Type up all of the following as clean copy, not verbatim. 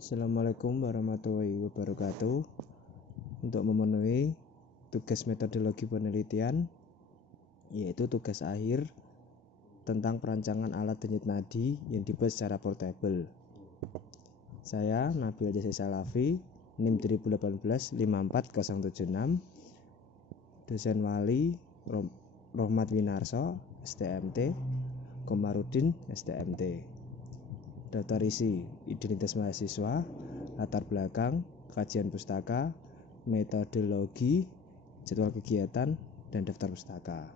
Assalamualaikum warahmatullahi wabarakatuh. Untuk memenuhi tugas metodologi penelitian, yaitu tugas akhir tentang perancangan alat denyut nadi yang dibuat secara portable. Saya Nabil Jasi Salafi, NIM 2018 54076, dosen wali Rohmat Winarso, STMT, Komarudin, STMT. Daftar isi: identitas mahasiswa, latar belakang, kajian pustaka, metodologi, jadwal kegiatan, dan daftar pustaka.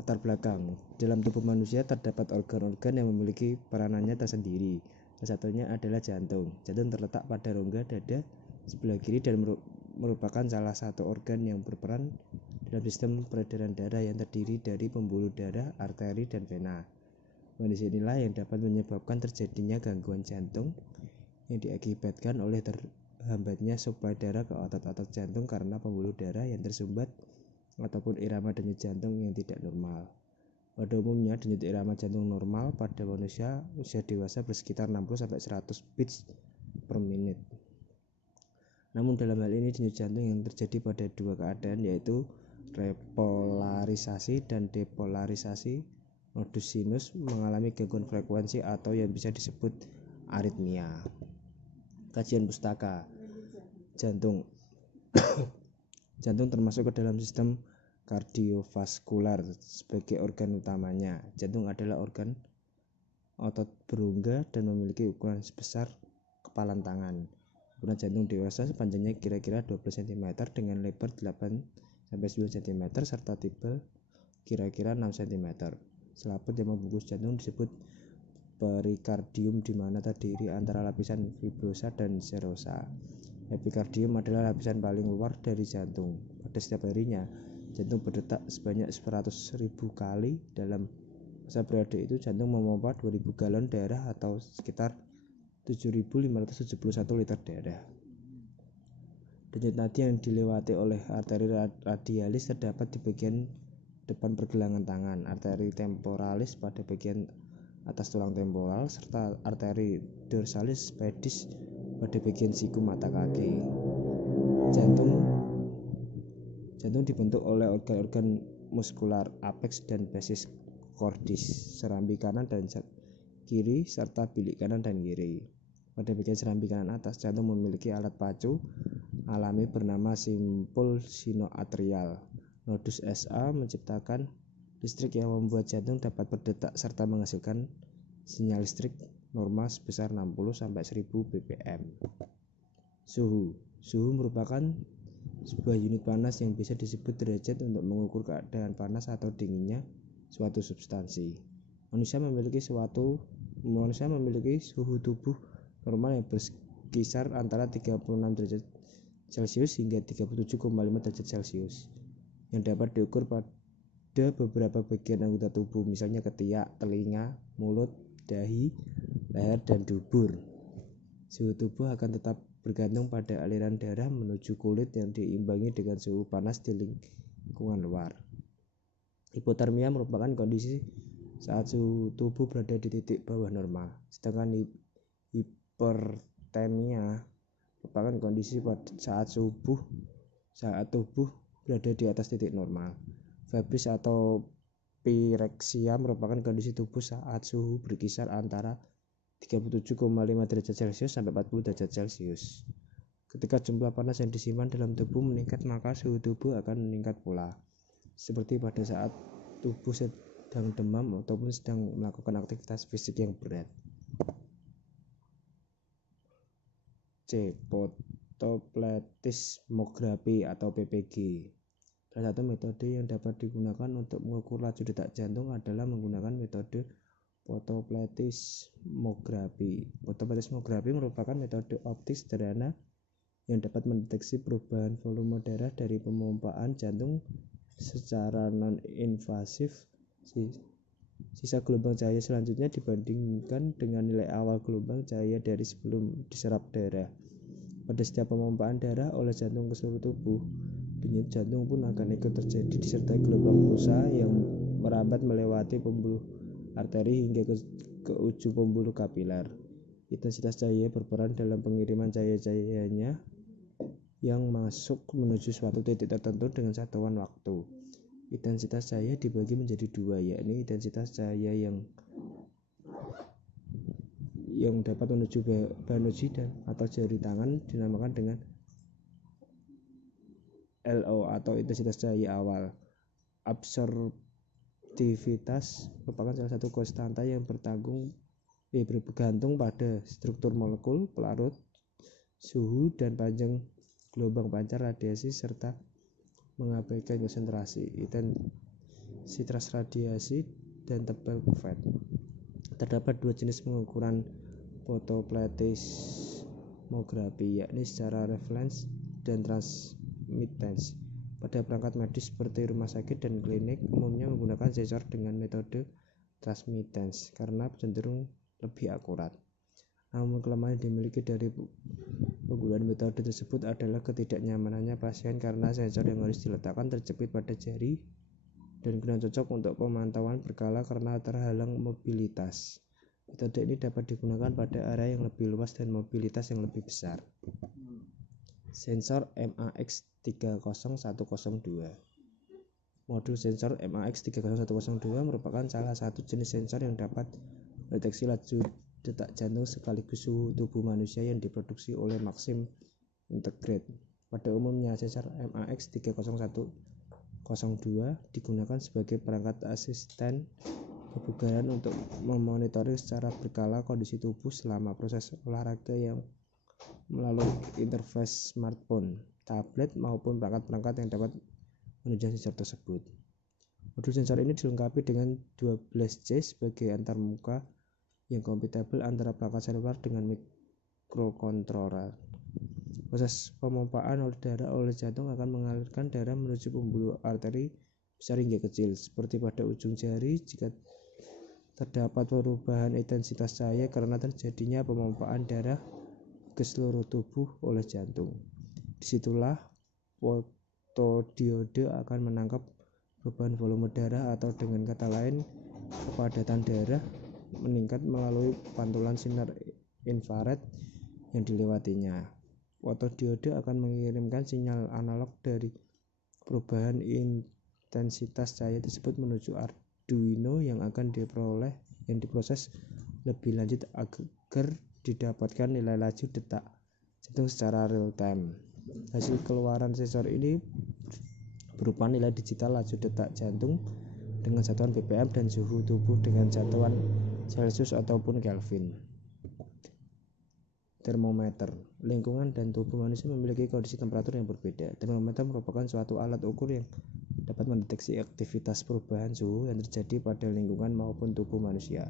Latar belakang: dalam tubuh manusia terdapat organ-organ yang memiliki peranannya tersendiri. Salah satunya adalah jantung. Jantung terletak pada rongga dada sebelah kiri dan merupakan salah satu organ yang berperan dalam sistem peredaran darah yang terdiri dari pembuluh darah, arteri, dan vena. Kondisi inilah yang dapat menyebabkan terjadinya gangguan jantung yang diakibatkan oleh terhambatnya suplai darah ke otot-otot jantung karena pembuluh darah yang tersumbat ataupun irama denyut jantung yang tidak normal. Pada umumnya, denyut irama jantung normal pada manusia usia dewasa bersekitar 60-100 beats per menit. Namun dalam hal ini denyut jantung yang terjadi pada dua keadaan, yaitu repolarisasi dan depolarisasi nodus sinus, mengalami gangguan frekuensi atau yang bisa disebut aritmia. Kajian pustaka: jantung. Jantung termasuk ke dalam sistem kardiovaskular sebagai organ utamanya. Jantung adalah organ otot berongga dan memiliki ukuran sebesar kepalan tangan. Ukuran jantung dewasa panjangnya kira-kira 20 cm dengan lebar 8-9 cm serta tebal kira-kira 6 cm. Selaput yang membungkus jantung disebut perikardium, di mana terdiri antara lapisan fibrosa dan serosa. Epikardium adalah lapisan paling luar dari jantung. Pada setiap harinya, jantung berdetak sebanyak 100.000 kali. Dalam masa periode itu, jantung memompa 2.000 galon darah atau sekitar 7.571 liter darah. Denyut nadi yang dilewati oleh arteri radialis terdapat di bagian depan pergelangan tangan, arteri temporalis pada bagian atas tulang temporal, serta arteri dorsalis pedis pada bagian siku mata kaki. Jantung dibentuk oleh organ-organ muskular apex dan basis cordis, serambi kanan dan kiri, serta bilik kanan dan kiri. Pada bagian serambi kanan atas, jantung memiliki alat pacu alami bernama simpul sinoatrial. Nodus SA menciptakan listrik yang membuat jantung dapat berdetak serta menghasilkan sinyal listrik normal sebesar 60-1000 bpm. Suhu merupakan sebuah unit panas yang bisa disebut derajat untuk mengukur keadaan panas atau dinginnya suatu substansi. Manusia memiliki suhu tubuh normal yang berkisar antara 36 derajat Celcius hingga 37,5 derajat Celcius, yang dapat diukur pada beberapa bagian anggota tubuh, misalnya ketiak, telinga, mulut, dahi, leher, dan dubur. Suhu tubuh akan tetap bergantung pada aliran darah menuju kulit yang diimbangi dengan suhu panas di lingkungan luar. Hipotermia merupakan kondisi saat suhu tubuh berada di titik bawah normal, sedangkan hipertermia merupakan kondisi saat tubuh berada di atas titik normal. Febris atau pireksia merupakan kondisi tubuh saat suhu berkisar antara 37,5 derajat Celcius sampai 40 derajat Celcius. Ketika jumlah panas yang disimpan dalam tubuh meningkat, maka suhu tubuh akan meningkat pula, seperti pada saat tubuh sedang demam ataupun sedang melakukan aktivitas fisik yang berat. C. Photopletismografi atau PPG. Salah satu metode yang dapat digunakan untuk mengukur laju detak jantung adalah menggunakan metode photopletismografi. Photopletismografi merupakan metode optik sederhana yang dapat mendeteksi perubahan volume darah dari pemompaan jantung secara non-invasif. Sisa gelombang cahaya selanjutnya dibandingkan dengan nilai awal gelombang cahaya dari sebelum diserap darah. Pada setiap pemompaan darah oleh jantung ke seluruh tubuh, denyut jantung pun akan ikut terjadi disertai gelombang pulsa yang merambat melewati pembuluh arteri hingga ke ujung pembuluh kapiler. Intensitas cahaya berperan dalam pengiriman cahaya-cahayanya yang masuk menuju suatu titik tertentu dengan satuan waktu. Intensitas cahaya dibagi menjadi dua, yakni intensitas cahaya yang dapat menuju bahan uji atau jari tangan dinamakan dengan LO atau intensitas cahaya awal. Absorptivitas merupakan salah satu konstanta yang bergantung pada struktur molekul, pelarut, suhu, dan panjang gelombang pancar radiasi serta mengabaikan konsentrasi, intensitas radiasi, dan tebal kuvat. Terdapat dua jenis pengukuran fotoplethysmography, yakni secara reference dan transmittance. Pada perangkat medis seperti rumah sakit dan klinik umumnya menggunakan sensor dengan metode transmittance karena cenderung lebih akurat. Namun kelemahan yang dimiliki dari penggunaan metode tersebut adalah ketidaknyamanannya pasien karena sensor yang harus diletakkan terjepit pada jari dan kurang cocok untuk pemantauan berkala karena terhalang mobilitas. Metode ini dapat digunakan pada area yang lebih luas dan mobilitas yang lebih besar. Sensor MAX30102. Modul sensor MAX30102 merupakan salah satu jenis sensor yang dapat mendeteksi laju detak jantung sekaligus suhu tubuh manusia yang diproduksi oleh Maxim Integrate. Pada umumnya sensor MAX30102 digunakan sebagai perangkat asisten kebugaran untuk memonitoring secara berkala kondisi tubuh selama proses olahraga yang melalui interface smartphone, tablet, maupun perangkat-perangkat yang dapat menunjang sensor tersebut. Modul sensor ini dilengkapi dengan 12C sebagai antarmuka yang kompatibel antara perangkat seluler dengan mikrokontroler. Proses pemompaan darah oleh jantung akan mengalirkan darah menuju pembuluh arteri besar hingga kecil, seperti pada ujung jari. Jika terdapat perubahan intensitas cahaya karena terjadinya pemompaan darah ke seluruh tubuh oleh jantung, disitulah fotodiode akan menangkap perubahan volume darah, atau dengan kata lain kepadatan darah meningkat melalui pantulan sinar infrared yang dilewatinya. Fotodiode akan mengirimkan sinyal analog dari perubahan intensitas cahaya tersebut menuju Arduino yang akan diproses lebih lanjut agar didapatkan nilai laju detak jantung secara real time. Hasil keluaran sensor ini berupa nilai digital laju detak jantung dengan satuan BPM dan suhu tubuh dengan satuan Celsius ataupun Kelvin. Termometer. Lingkungan dan tubuh manusia memiliki kondisi temperatur yang berbeda. Termometer merupakan suatu alat ukur yang dapat mendeteksi aktivitas perubahan suhu yang terjadi pada lingkungan maupun tubuh manusia.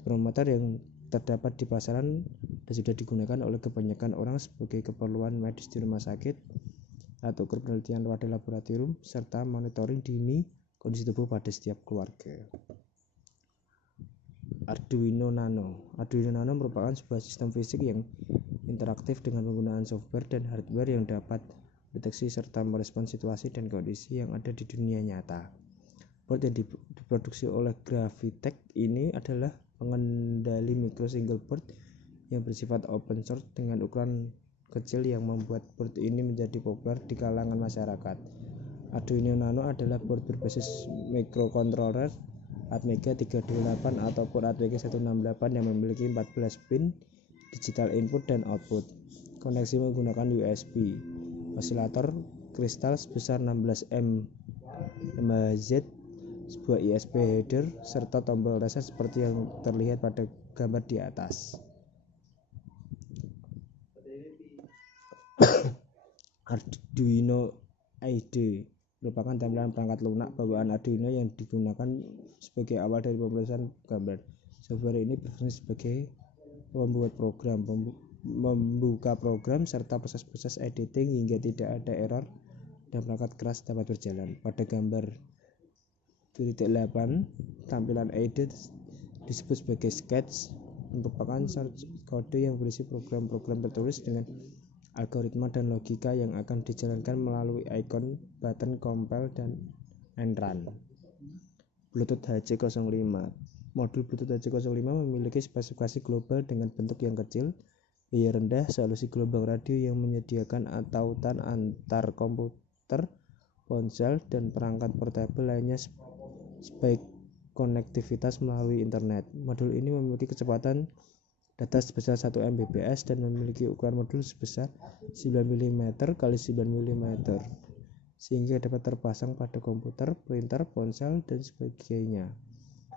Termometer yang terdapat di pasaran dan sudah digunakan oleh kebanyakan orang sebagai keperluan medis di rumah sakit atau penelitian pada laboratorium serta monitoring dini kondisi tubuh pada setiap keluarga. Arduino Nano. Arduino Nano merupakan sebuah sistem fisik yang interaktif dengan penggunaan software dan hardware yang dapat mendeteksi serta merespon situasi dan kondisi yang ada di dunia nyata. Board yang diproduksi oleh Gravitech ini adalah pengendali micro single board yang bersifat open source dengan ukuran kecil yang membuat board ini menjadi populer di kalangan masyarakat. Arduino Nano adalah board berbasis microcontroller Atmega 328 ataupun Atmega 168 yang memiliki 14 pin digital input dan output. Koneksi menggunakan USB, osilator kristal sebesar 16 MHz, sebuah USB header, serta tombol reset seperti yang terlihat pada gambar di atas. Arduino IDE merupakan tampilan perangkat lunak bawaan Arduino yang digunakan sebagai awal dari pemrosesan gambar. Software ini berfungsi sebagai pembuat program, membuka program, serta proses-proses editing hingga tidak ada error dan perangkat keras dapat berjalan. Pada gambar 2.8, tampilan IDE disebut sebagai sketch, merupakan source kode yang berisi program-program tertulis dengan algoritma dan logika yang akan dijalankan melalui ikon, button, compile, dan run. Bluetooth HC05. Modul Bluetooth HC05 memiliki spesifikasi global dengan bentuk yang kecil, biaya rendah, solusi gelombang radio yang menyediakan tautan antar komputer, ponsel, dan perangkat portabel lainnya sebagai konektivitas melalui internet. Modul ini memiliki kecepatan data sebesar 1 Mbps dan memiliki ukuran modul sebesar 9 mm x 9 mm sehingga dapat terpasang pada komputer, printer, ponsel, dan sebagainya.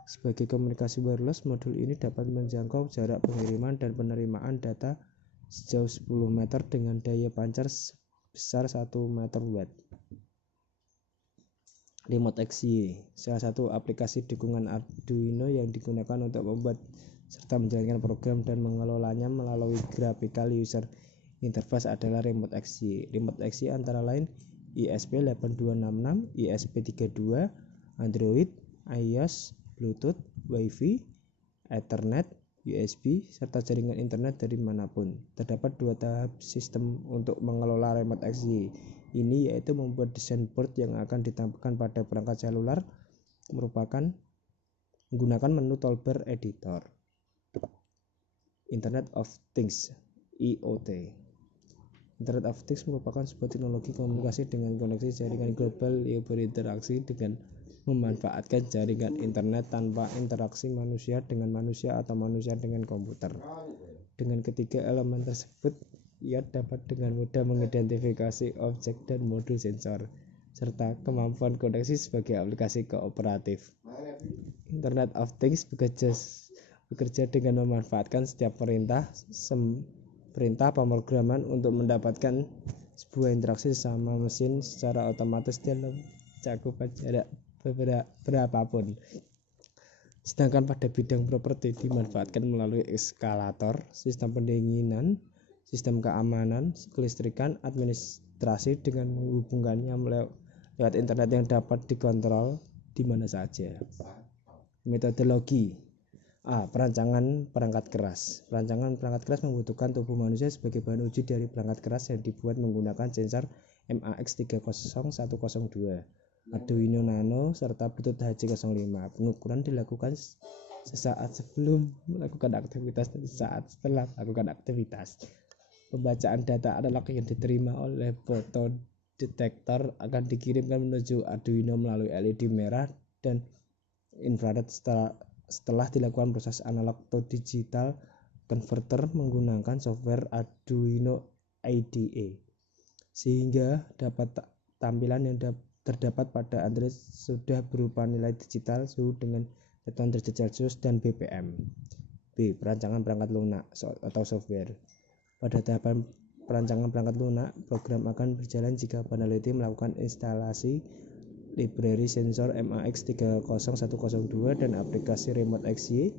Sebagai komunikasi wireless, modul ini dapat menjangkau jarak pengiriman dan penerimaan data sejauh 10 meter dengan daya pancar sebesar 1 meter watt. Remote XY, salah satu aplikasi dukungan Arduino yang digunakan untuk membuat serta menjalankan program dan mengelolanya melalui graphical user interface adalah Remote XY. Remote XY antara lain ESP8266, ESP32, Android, iOS, Bluetooth, Wi-Fi, Ethernet, USB, serta jaringan internet dari manapun. Terdapat 2 tahap sistem untuk mengelola Remote XY ini, yaitu membuat desain board yang akan ditampilkan pada perangkat seluler menggunakan menu toolbar editor. Internet of Things (IoT). Internet of Things merupakan sebuah teknologi komunikasi dengan koneksi jaringan global yang berinteraksi dengan memanfaatkan jaringan internet tanpa interaksi manusia dengan manusia atau manusia dengan komputer. Dengan ketiga elemen tersebut, ia dapat dengan mudah mengidentifikasi objek dan modul sensor, serta kemampuan koneksi sebagai aplikasi kooperatif. Internet of Things bekerja dengan memanfaatkan setiap perintah pemrograman untuk mendapatkan sebuah interaksi sama mesin secara otomatis dalam cakupan jarak berapapun. Sedangkan pada bidang properti dimanfaatkan melalui eskalator, sistem pendinginan, sistem keamanan, kelistrikan, administrasi dengan menghubungkannya lewat internet yang dapat dikontrol di mana saja. Metodologi perancangan perangkat keras. Perancangan perangkat keras membutuhkan tubuh manusia sebagai bahan uji dari perangkat keras yang dibuat menggunakan sensor MAX30102, Arduino Nano, serta Bluetooth HC05. Pengukuran dilakukan sesaat sebelum melakukan aktivitas dan sesaat setelah melakukan aktivitas. Pembacaan data analog yang diterima oleh fotodetektor akan dikirimkan menuju Arduino melalui LED merah dan infrared setelah dilakukan proses analog to digital converter menggunakan software Arduino IDE, sehingga tampilan yang terdapat pada Android sudah berupa nilai digital, suhu dengan hitungan derajat Celcius dan BPM. B. Perancangan perangkat lunak atau software. Pada tahapan perancangan perangkat lunak, program akan berjalan jika peneliti melakukan instalasi library sensor MAX30102 dan aplikasi Remote XY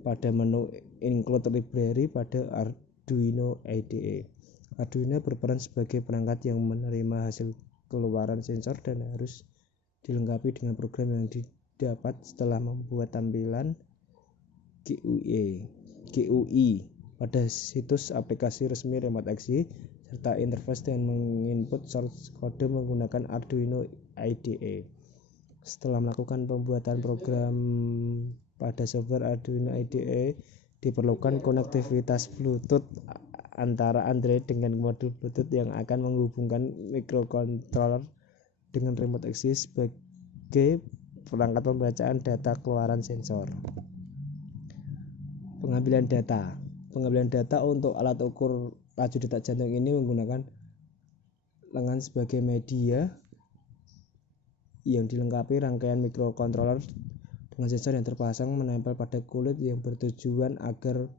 pada menu Include Library pada Arduino IDE. Arduino berperan sebagai perangkat yang menerima hasil keluaran sensor dan harus dilengkapi dengan program yang didapat setelah membuat tampilan GUI pada situs aplikasi resmi Remote XY serta interface dengan menginput source kode menggunakan Arduino IDE. Setelah melakukan pembuatan program pada software Arduino IDE, diperlukan konektivitas Bluetooth antara Android dengan modul Bluetooth yang akan menghubungkan microcontroller dengan Remote XY sebagai perangkat pembacaan data keluaran sensor. Pengambilan data untuk alat ukur laju detak jantung ini menggunakan lengan sebagai media yang dilengkapi rangkaian microcontroller dengan sensor yang terpasang menempel pada kulit yang bertujuan agar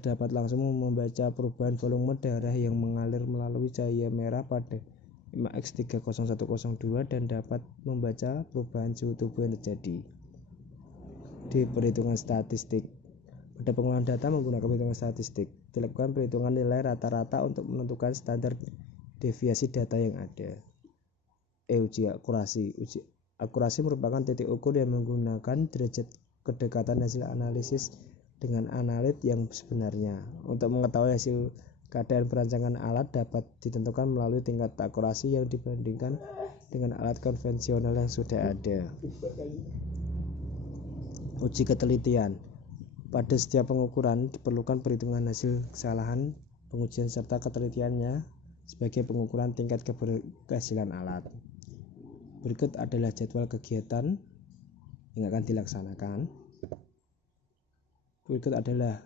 dapat langsung membaca perubahan volume darah yang mengalir melalui cahaya merah pada MAX30102 dan dapat membaca perubahan suhu tubuh yang terjadi. D. Perhitungan statistik. Pada pengolahan data menggunakan perhitungan statistik, dilakukan perhitungan nilai rata-rata untuk menentukan standar deviasi data yang ada. Uji akurasi. Uji akurasi merupakan titik ukur yang menggunakan derajat kedekatan hasil analisis dengan analit yang sebenarnya. Untuk mengetahui hasil keadaan perancangan alat dapat ditentukan melalui tingkat akurasi yang dibandingkan dengan alat konvensional yang sudah ada. Uji ketelitian. Pada setiap pengukuran diperlukan perhitungan hasil kesalahan pengujian serta ketelitiannya sebagai pengukuran tingkat keberhasilan alat. Berikut adalah jadwal kegiatan yang akan dilaksanakan. Berikut adalah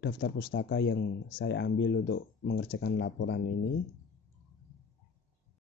daftar pustaka yang saya ambil untuk mengerjakan laporan ini.